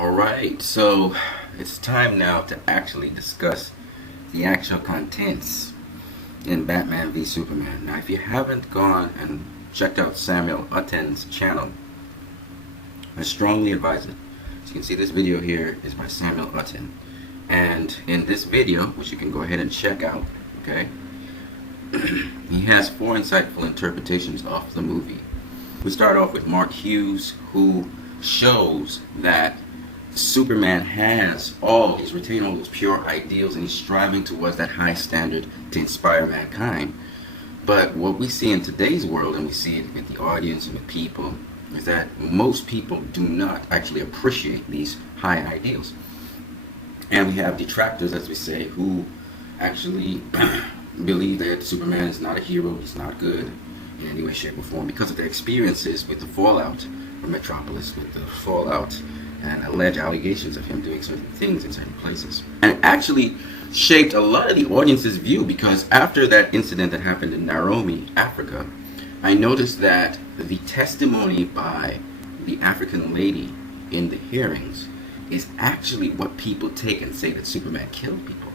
Alright, so it's time now to actually discuss the actual contents in Batman v Superman. Now, if you haven't gone and checked out Samuel Utten's channel, I strongly advise it. As you can see, this video here is by Samuel Utten. And in this video, which you can go ahead and check out, okay, he has 4 insightful interpretations of the movie. We start off with Mark Hughes, who shows that Superman he's retained all those pure ideals and he's striving towards that high standard to inspire mankind. But what we see in today's world, and we see it with the audience and with people, is that most people do not actually appreciate these high ideals. And we have detractors, as we say, who actually believe that Superman is not a hero, he's not good in any way, shape, or form because of their experiences with the fallout from Metropolis, with the fallout and alleged allegations of him doing certain things in certain places. And it actually shaped a lot of the audience's view, because after that incident that happened in Nairobi, Africa, I noticed that the testimony by the African lady in the hearings is actually what people take and say that Superman killed people.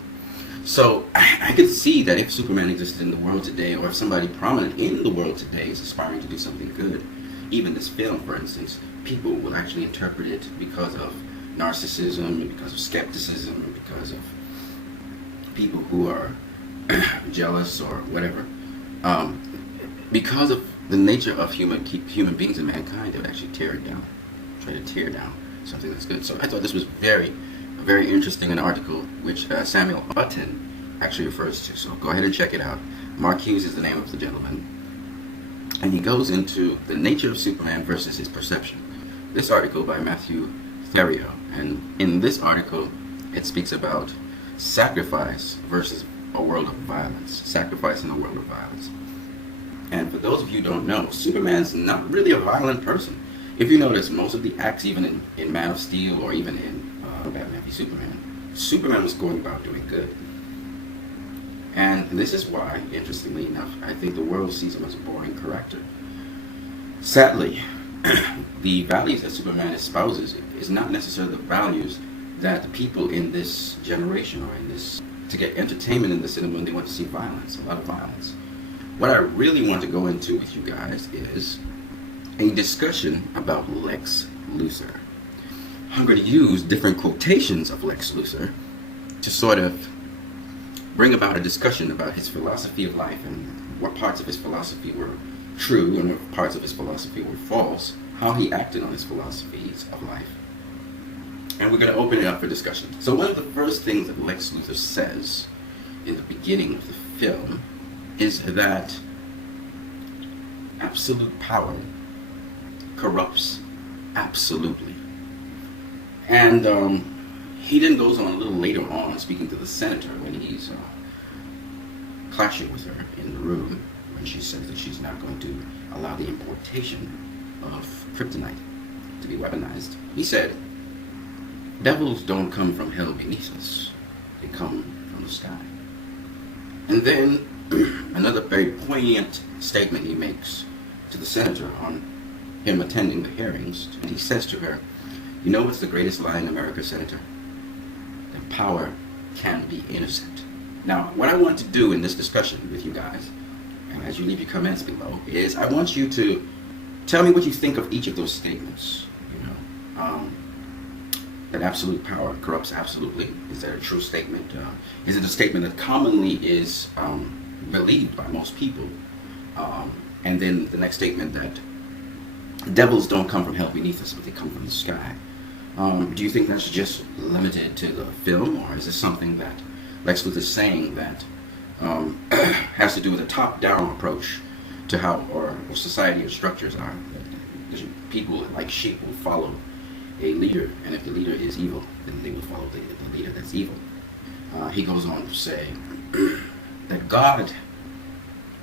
So I could see that if Superman existed in the world today, or if somebody prominent in the world today is aspiring to do something good, even this film, for instance, people will actually interpret it because of narcissism and because of skepticism and because of people who are jealous or whatever. Because of the nature of human beings and mankind, they would actually tear it down, try to tear down something that's good. So I thought this was very interesting, an article which Samuel Utten actually refers to. So go ahead and check it out. Mark Hughes is the name of the gentleman. And he goes into the nature of Superman versus his perception. This article by Matthew Theriault. And in this article, it speaks about sacrifice versus a world of violence. Sacrifice in a world of violence. And for those of you who don't know, Superman's not really a violent person. If you notice, most of the acts, even in Man of Steel or even in Batman v Superman, Superman was going about doing good. And this is why, interestingly enough, I think the world sees him as a boring character. Sadly, the values that Superman espouses is not necessarily the values that the people in this generation or in this, to get entertainment in the cinema, they want to see violence, a lot of violence. What I really want to go into with you guys is a discussion about Lex Luther. I'm going to use different quotations of Lex Luther to sort of bring about a discussion about his philosophy of life and what parts of his philosophy were true and what parts of his philosophy were false, how he acted on his philosophies of life. And we're going to open it up for discussion. So one of the first things that Lex Luther says in the beginning of the film is that absolute power corrupts absolutely. And he then goes on a little later on, speaking to the senator when he's clashing with her in the room, when she says that she's not going to allow the importation of kryptonite to be weaponized. He said, "Devils don't come from hell beneath us, they come from the sky." And then another very poignant statement he makes to the senator on him attending the hearings, and he says to her, "You know what's the greatest lie in America, Senator? That power can be innocent." Now, what I want to do in this discussion with you guys, and as you leave your comments below, is I want you to tell me what you think of each of those statements. That absolute power corrupts absolutely. Is that a true statement? Is it a statement that commonly is believed by most people? And then the next statement, that devils don't come from hell beneath us, but they come from the sky. Do you think that's just limited to the film, or is this something that Lex Luthor is saying that has to do with a top-down approach to how our society or structures are? People, like sheep, will follow a leader, and if the leader is evil, then they will follow the leader that's evil. He goes on to say that God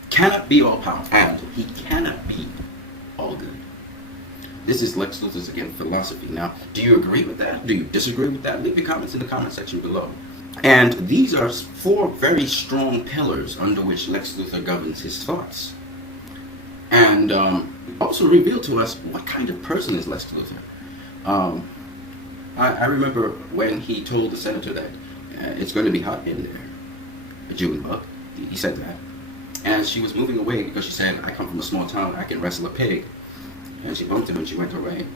cannot be all-powerful, and he cannot be all good. This is Lex Luthor's, again, philosophy. Now, do you agree with that? Do you disagree with that? Leave your comments in the comment section below. And these are 4 very strong pillars under which Lex Luthor governs his thoughts. And also reveal to us what kind of person is Lex Luthor. I remember when he told the senator that it's going to be hot in there, a June bug. He said that. And she was moving away because she said, I come from a small town, I can wrestle a pig. And she bumped him and she went away.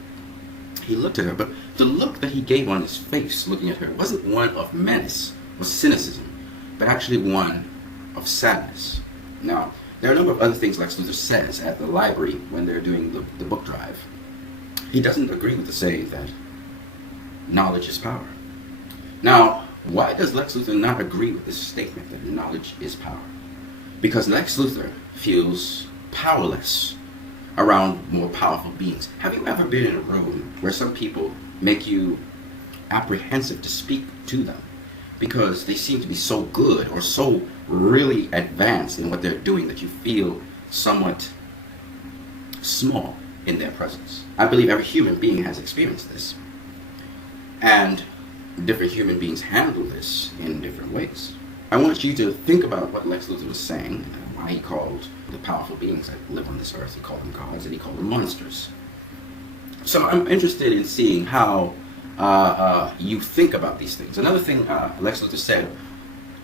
He looked at her, but the look that he gave on his face looking at her wasn't one of menace or cynicism, but actually one of sadness. Now, there are a number of other things Lex Luther says at the library when they're doing the book drive. He doesn't agree with the saying that knowledge is power. Now, why does Lex Luther not agree with this statement that knowledge is power? Because Lex Luther feels powerless around more powerful beings. Have you ever been in a room where some people make you apprehensive to speak to them because they seem to be so good or so really advanced in what they're doing that you feel somewhat small in their presence? I believe every human being has experienced this. And different human beings handle this in different ways. I want you to think about what Lex Luther was saying, why he called the powerful beings that live on this earth, he called them gods and he called them monsters. So I'm interested in seeing how you think about these things. Another thing Lex Luther said,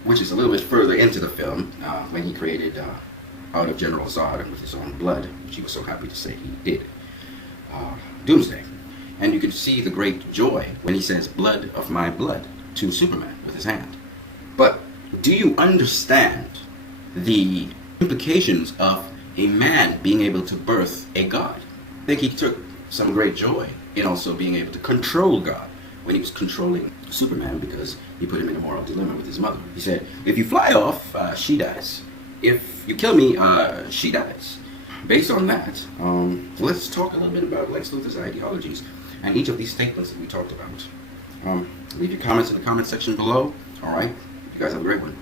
which is a little bit further into the film, when he created out of General Zod with his own blood, which he was so happy to say he did, Doomsday. And you can see the great joy when he says, blood of my blood, to Superman with his hand. But do you understand the implications of a man being able to birth a god? I think he took some great joy in also being able to control God when he was controlling Superman, because he put him in a moral dilemma with his mother. He said, if you fly off, she dies. If you kill me, she dies. Based on that, let's talk a little bit about Lex Luther's ideologies and each of these statements that we talked about. Leave your comments in the comment section below. All right. You guys have a great one.